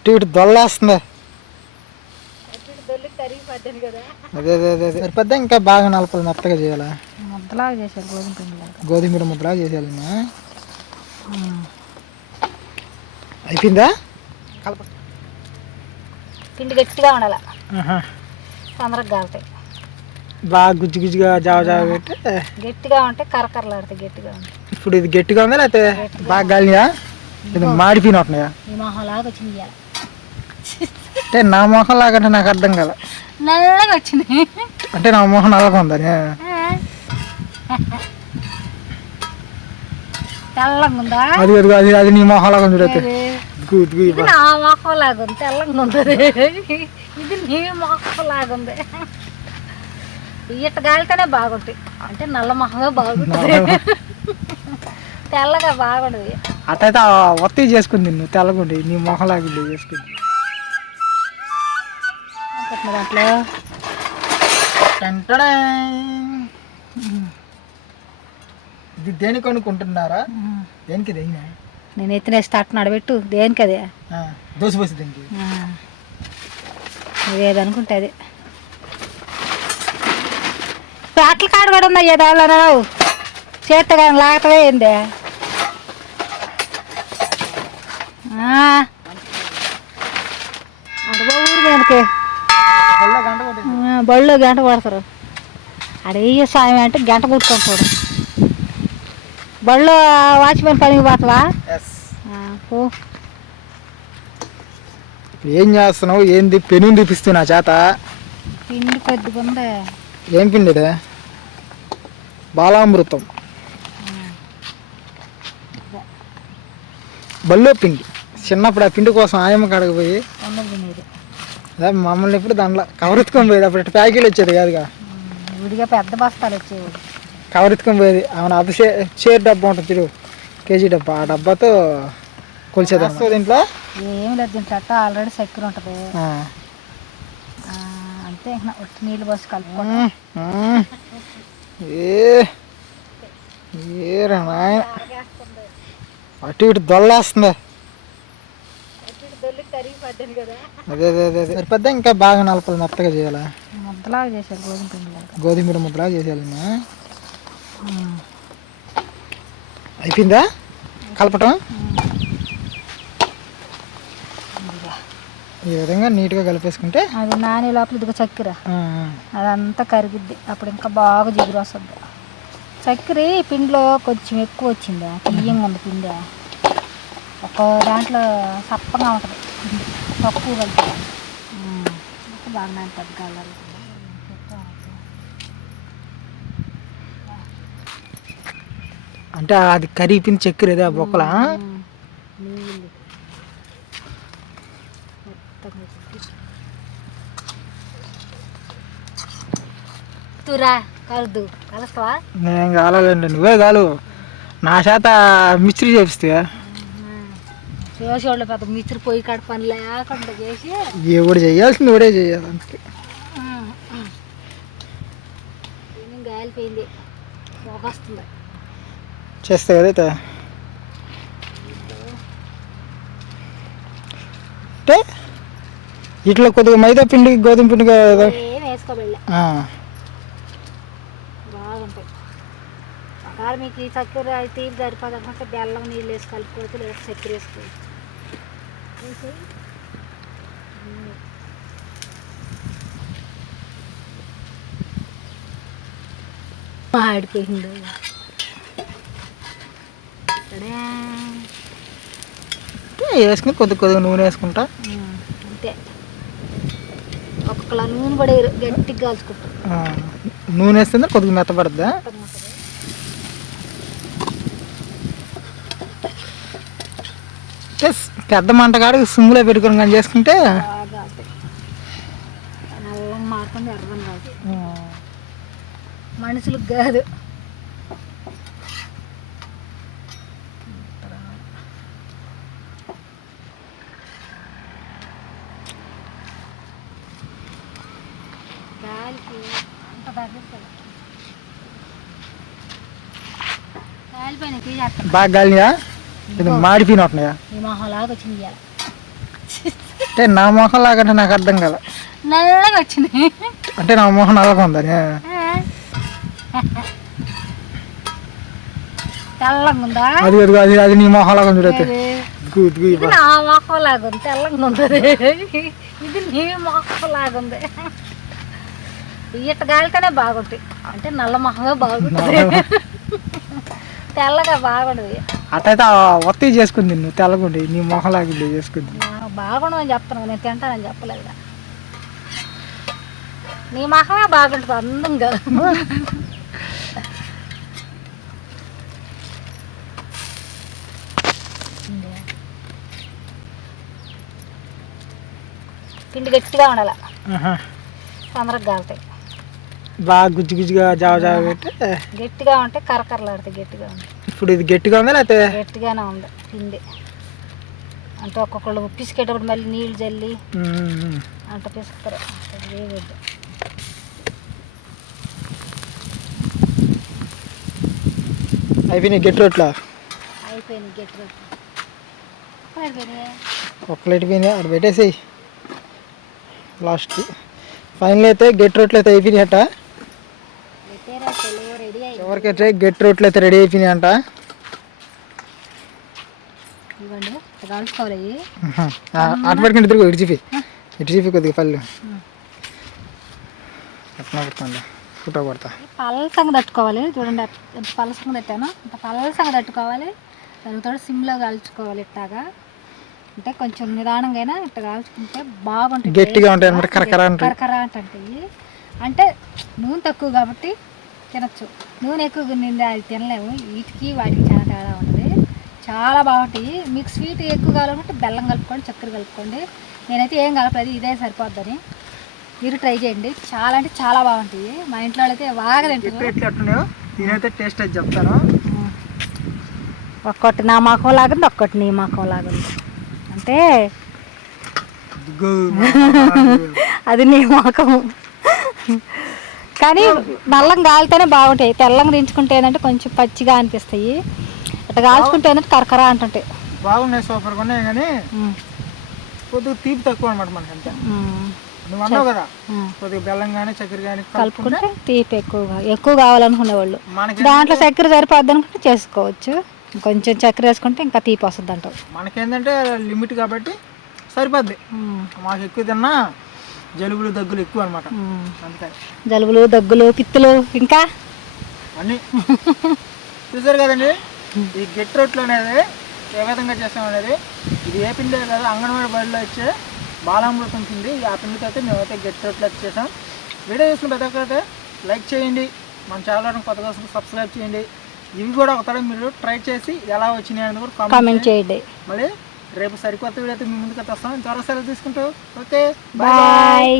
అటు ఇటు దొల్లేస్తుంది. అదే అదే అదే అదే సరిపోద్దా? ఇంకా బాగా నలపాలి, మెత్తగా చేయాలా? ముద్దలాగా చేశారు, గోధుమ పిండిలాగా. గోధుమ పిండి ముద్దలాగా చేసేయాలి. అయిపోయిందా? కలప. పిండి గట్టిగా ఉండాలి, తొందరగా కాలుతాయి. బాగా గుజ్జు గుజ్జుగా జావ జావ పెట్టి గట్టిగా ఉంటే కరకరలాడితే గట్టిగా ఉంటాయి. ఇప్పుడు ఇది గట్టిగా ఉందా లేకపోతే బాగా గాలినా? ఇది మాడిపోయినట్టున్నాయా? ఈ మొహంలాగా వచ్చింది. అంటే నా మొహం లాగా అంటే నాకు అర్థం కదా. నల్లగా వచ్చింది అంటే నా మొహం నల్లగా ఉందని. తెల్లగా ఉందా? అది అది అది అది నీ మొహం లాగా చూడైతే. ఇది నా మొహం లాగా ఉంది, తెల్లగా ఉంటుంది. ఇది నీ మొహం లాగా ఉంది. ఇట్ట గాలితేనే బాగుంటాయి, అంటే నల్ల మొహమే బాగుంటుంది, తెల్లగా బాగుండదు. అట్టయితే ఒత్తి చేసుకుంది నువ్వు తెల్లగుండి, నీ మొహం లాగా చేసుకుంది. దాంట్లో ఇది దేనికి అనుకుంటున్నారా? దేనికి? నేను ఎత్తిన స్టార్ట్ నడబెట్టు. దేనికి? అదే దోశ పోసి దేనికి? ఇదేదనుకుంటే అది పేటల కాడ కూడా ఉందా? ఏదాళ్ళ చేత కానీ లాగటమే ఏందే? అడుగు ఊరు దేనికి? బళ్ళు గంట కొడతారు. అడయ్య సాయం అంటే గంట కొట్టుకుంటాడు. బళ్ళు వాచ్మెన్ పనికి పోతావా? పో. ఏం చేస్తున్నావు? ఏంది పెను తీపిస్తున్నా చేత? పిండి కొద్దిగా ఉందా? ఏం పిండి? బాలామృతం, బల్లో పిండి. చిన్నప్పుడు ఆ పిండి కోసం ఆయమ్మ కాడకు పోయి అదే మమ్మల్ని ఎప్పుడు దాంట్లో కవర్ ఎత్తుకొని పోయేది. అప్పుడు ఇట్లా ప్యాకెట్లు వచ్చేది కాదుగా, విడిగా పెద్ద బస్తాలు వచ్చేవి. కవర్ ఎత్తుకొని పోయేది. అవును, అది షేర్ డబ్బా ఉంటుంది చూడు, కేజీ డబ్బా. ఆ డబ్బాతో కొలిచేది. దీంట్లో ఏమి లేదు, దీంట్లో ఆల్రెడీ చక్కెర ఉంటుంది అంతే. నీళ్ళు పోసి కలుపుకోండి. అటు ఇటు దొల్లేస్తుంది. అదే అదే అదే అదే సరిపోద్దా? ఇంకా బాగా నలపాలి, మెత్తగా చేయాలా? ముద్దలాగా చేశారు, గోధుమ పిండిలాగా. గోధుమ పిండి ముద్దలాగా చేసేయాలి. అయిపోయిందా కలపటం? ఈ విధంగా నీట్గా కలిపేసుకుంటే అది నానే లోపల ఇదిగో చక్కెర అదంతా కరిగిద్ది. అప్పుడు ఇంకా బాగా జిగురు వస్తుంది. చక్కెర పిండిలో కొంచెం ఎక్కువ వచ్చిందా, తీయంగా ఉంది పిండి. ఒక దాంట్లో సప్పగా ఉంటుంది, తక్కువ కలుపుతుంది. బాగా పెద్ద అంటే అది కరిగిపోయింది చక్కెర ఏదో బొక్కల. నేను కాలండి, నువ్వే కాలు. నా చేత మిస్త్రీ చేపిస్తే చేసేవాళ్ళు పెద్ద మిస్త్రీ పొయ్యి కాడ పని లేకుండా చేసి ఎవడు చేయాల్సింది ఎవడే చేయాలి. అందుకే గాలిపోయింది, వస్తుంది చేస్తే కదైతే. అంటే ఇట్లా కొద్దిగా మైదా పిండి గోధుమ పిండి ఏం వేసుకోబెళ్ళ బాగుంటాయి. ఒకవేళ మీకు ఈ చక్కెర తీపి సరిపోదనుకుంటే బెల్లం నీళ్ళు వేసి కలుపుకోవచ్చు, లేదా చక్కెర వేసుకోవచ్చు. ఆడిపోయింది వేసుకుని కొద్దిగా నూనె వేసుకుంటా అంతే. ఒక్కొక్కలా నూనె కూడా గట్టిగా కాల్చుకుంటాం. నూనె వేస్తుందా కొద్దిగా మెత్తపడుద్దా? పెద్ద మంట కాడికి సిమ్లో పెట్టుకొని కానీ చేసుకుంటే మాత్రం అర్థం కాదు, మనుషులకు కాదు. బాగా గాలినా? ఇది మాడిపోయినట్టున్నాయా? ఈ మొహంలాగా వచ్చింది. అంటే నా మొహం లాగంటే నాకు అర్థం కదా. నల్లగా వచ్చింది. అంటే నా మొహం నల్లగా ఉందని. తెల్లగా ఉందా? అది అది అది అది నీ మొహం లాగా చూడైతే. ఇది నా మొహం లాగా ఉంది, తెల్లగా ఉంటుంది. ఇది నీ మొహం లాగా ఉంది. ఇట్ట గాలితోనే బాగుంటాయి. అంటే నల్ల మొహమే బాగుంటుంది, తెల్లగా బాగుండదు. అట్టయితే ఒత్తి చేసుకుంది నువ్వు తెల్లగుండి, నీ మొహం లాగా చేసుకుంది. బాగుండదని చెప్తాను, నేను తింటానని చెప్పలేదు. నీ మొహమే బాగుంటుంది అందంగా. పిండి గట్టిగా ఉండాలి, తొందరగా కాలుతాయి. బాగా గుజ్జు గుజ్జుగా జావ జావ పెట్టి గట్టిగా ఉంటే కరకరలాడితే గట్టిగా ఉంది. ఇప్పుడు ఇది గట్టిగా ఉందా లేకపోతే? గట్టిగానే ఉంది పిండి. అంటే ఒక్కొక్కళ్ళు పిసికేటప్పుడు మళ్ళీ నీళ్ళు చల్లి అంట పిసుకుతారు. వేయద్దు. అయిపోయినాయి గట్టి రొట్లు. అయిపోయినాయి గట్టి రొట్లు. ఒక్కలు అయిపోయినాయి, అక్కడ పెట్టేసేయి లాస్ట్కి. ఫైనల్ అయితే గట్టి రొట్లు అయితే అయిపోయినాయి అట. ఎవరికైతే గట్టి రొట్లు అయితే రెడీ అయిపోయినాయి అంట. అటు పట్టుకుంటే తిరుగు, ఇటు కొద్దిగా పళ్ళు అట్లా పెట్టుకోండి, ఫోటో కొడతా. పలసంగా తట్టుకోవాలి. చూడండి పలసంగా తట్టాను, అంత పలసంగా తట్టుకోవాలి. దానితో సిమ్లో కాల్చుకోవాలి. ఇట్లాగా అంటే కొంచెం నిదానంగా అయినా ఇట్లా కాల్చుకుంటే బాగుంటుంది. గట్టిగా ఉంటాయి అనమాట, కరకర అంటాయి. అంటే నూనె తక్కువ కాబట్టి తినచ్చు. నూనె ఎక్కువ నింది అది తినలేము. వీటికి వాటికి చాలా తేడా ఉంటుంది. చాలా బాగుంటాయి. మీకు స్వీట్ ఎక్కువ కావాలంటే బెల్లం కలుపుకోండి, చక్కెర కలుపుకోండి. నేనైతే ఏం కలపలేదు, ఇదే సరిపోద్దని. మీరు ట్రై చేయండి, చాలా అంటే చాలా బాగుంటాయి. మా ఇంట్లో అయితే బాగా తింటారు. నేనైతే టేస్ట్ అయితే చెప్తాను. ఒక్కటి నా మొఖం లాగుంది, ఒక్కటి నీ మొఖం లాగుంది. అంటే అది నీ మొఖం. కానీ నల్లంగా కాలితేనే బాగుంటాయి. తెల్లంగా దించుకుంటే ఏంటంటే కొంచెం పచ్చిగా అనిపిస్తాయి. ఇట్లా కాల్చుకుంటే ఏంటంటే కరకర అంటుంటాయి. బాగున్నాయి, సూపర్గా ఉన్నాయి. కానీ కొద్దిగా తీపి తక్కువ అనమాట మనకి. అంతే నువ్వు అన్నావు కదా, కొద్దిగా బెల్లం కానీ చక్కెర కానీ కలుపుకుంటే తీపి ఎక్కువ కావాలనుకునే వాళ్ళు దాంట్లో చక్కెర సరిపోద్ది అనుకుంటే చేసుకోవచ్చు. కొంచెం చక్కెర వేసుకుంటే ఇంకా తీపి వస్తుంది అంటావు. మనకేంటంటే లిమిట్ కాబట్టి సరిపోద్ది. మాకు ఎక్కువ తిన్నా జలుబులు దగ్గులు ఎక్కువ అనమాట. అందుకని జలుబులు దగ్గులు పిత్తులు ఇంకా అన్నీ చూసారు కదండి. ఈ గట్టి రొట్లు అనేది ఏ విధంగా చేస్తాం అనేది, ఇది ఏ పిండి కాదు, అంగన్వాడీ బడిలో ఇచ్చే బాలామృతం పిండి. ఆ పిండితో అయితే మేమైతే గట్టి రొట్లు అయితే చేసాం. వీడియో చూసిన ప్రతి ఒక్కరైతే లైక్ చేయండి, మన ఛానల్ కొత్తగా సబ్స్క్రైబ్ చేయండి. ఇవి కూడా ఒకసారి మీరు ట్రై చేసి ఎలా వచ్చినాయి అనేది కూడా కామెంట్ చేయండి. మళ్ళీ రేపు సరికొత్త వీడియో అయితే మీ ముందుకు వస్తాం. త్వరగా సెలవు తీసుకుంటూ ఓకే బాయ్.